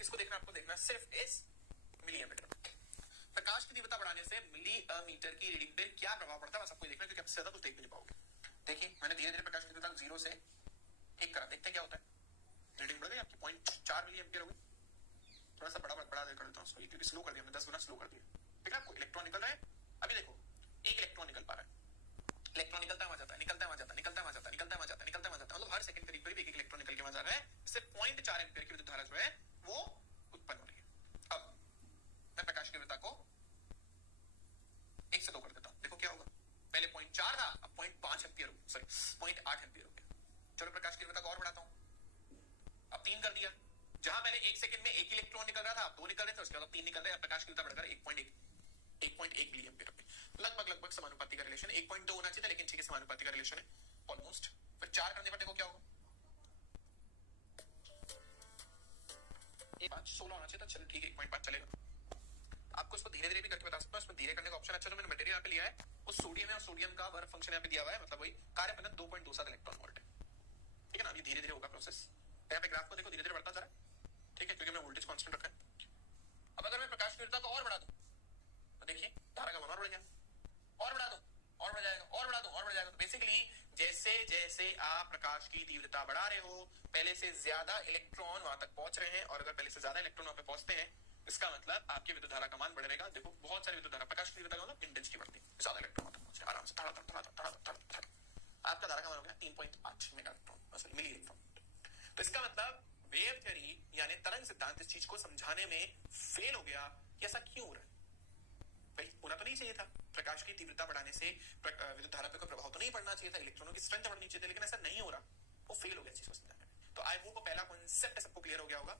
किसको देखना, आपको देखना सिर्फ इस मिली एमीटर। प्रकाश की तीव्रता बढ़ाने से मिली मीटर की रीडिंग पे क्या प्रभाव पड़ता है, बस आपको देखना, क्योंकि आपसे ज्यादा कुछ देख भी नहीं पाओगे। देखिए मैंने धीरे धीरे प्रकाश की तीव्रता 0 से 1 करा, देखते हैं क्या होता है। रीडिंग बढ़ गई आपकी 0.4 मिली एम्पियर हो गई। थोड़ा सा बड़ा कर देता हूँ उसको, क्योंकि स्लो कर दिया मैंने, 10 गुना स्लो कर दिया। ठीक है, आपको इलेक्ट्रॉन निकल रहा है। अभी देखो एक इलेक्ट्रॉन निकल पा रहा है, इलेक्ट्रॉन निकलता है, जाता है, निकलता है, जाता है, निकलता है, जाता है, निकलता है, जाता है, निकलता है, जाता है, मतलब हर सेकंड करीब करीब एक इलेक्ट्रॉन निकल के वहां जा रहा है। इससे 0.4 एम्पियर की विद्युत धारा जो है वो उत्पन्न हो रही है। अब मैं प्रकाश की तीव्रता को 1 से 2 कर देता हूं, देखो क्या होगा। पहले 0.4 था, अब 0.5 एम्पियर, सॉरी 0.8 एम्पियर हो गया। चलो प्रकाश की तीव्रता को और बढ़ाता हूं, अब 3 कर दिया। जहां पहले 1 सेकंड में 1 इलेक्ट्रॉन निकल रहा था, अब 2 निकल रहे थे, उसके बाद 3 निकल रहे हैं। प्रकाश की तीव्रता बढ़कर 1.1 मिली एम्पियर पे, लगभग समानुपाती का रिलेशन है। 1.2 होना चाहिए था, लेकिन ठीक है समानुपाती का रिलेशन है ऑलमोस्ट। फिर 4 करने पर देखो क्या होगा, 5 16 होना चाहिए था, चलो ठीक है 1.5 चलेगा। आपको इसको धीरे धीरे भी करके बता सकता हूँ, इसमें धीरे करने का ऑप्शन अच्छा जो मैंने मटेरियल यहाँ पे लिया है वो सोडियम है, और सोडियम का वर्क फंक्शन यहाँ पे दिया हुआ है, मतलब वही कार्य फलन 2.27 इलेक्ट्रॉन वोल्ट है। ठीक है ना, अभी धीरे धीरे होगा प्रोसेस। यहाँ पे ग्राफ को देखो धीरे धीरे बढ़ता जा रहा है, ठीक है, क्योंकि मैं वोल्टेज कांस्टेंट रखा है। अब अगर मैं प्रकाश की तीव्रता को और बढ़ा दूं तो देखिए धारा का मान और बढ़ गया, और बढ़ा दूं और बढ़ जाएगा, और बढ़ा दूं और बढ़ जाएगा। तो बेसिकली जैसे जैसे आप प्रकाश की तीव्रता बढ़ा रहे हो, पहले से ज्यादा इलेक्ट्रॉन वहां तक पहुंच रहे हैं, और अगर पहले से ज्यादा इलेक्ट्रॉन वहां पे पहुंचते हैं, इसका मतलब आपकी विद्युत धारा का मान बढ़ेगा। देखो बहुत सारी विद्युत धारा, प्रकाश की तीव्रता का मतलब इंटेंसिटी बढ़ती है, ज्यादा इलेक्ट्रॉन वहां तक पहुंचे आराम से, आपका धारा का मान हो गया 3.8 मेगा इलेक्ट्रॉन, मिली इलेक्ट्रॉन। तो इसका मतलब वेव थ्योरी यानी तरंग सिद्धांत इस चीज को समझाने में फेल हो गया कि ऐसा क्यों हो रहा है। भाई होना तो नहीं चाहिए था, प्रकाश की तीव्रता बढ़ाने से विद्युत धारा पे कोई प्रभाव तो नहीं पड़ना चाहिए था, इलेक्ट्रॉनों की स्ट्रेंथ बढ़नी चाहिए थी, लेकिन ऐसा नहीं हो रहा, वो फेल हो गया चीज को समझाने में। तो आई होप पहला कॉन्सेप्ट सबको क्लियर हो गया होगा।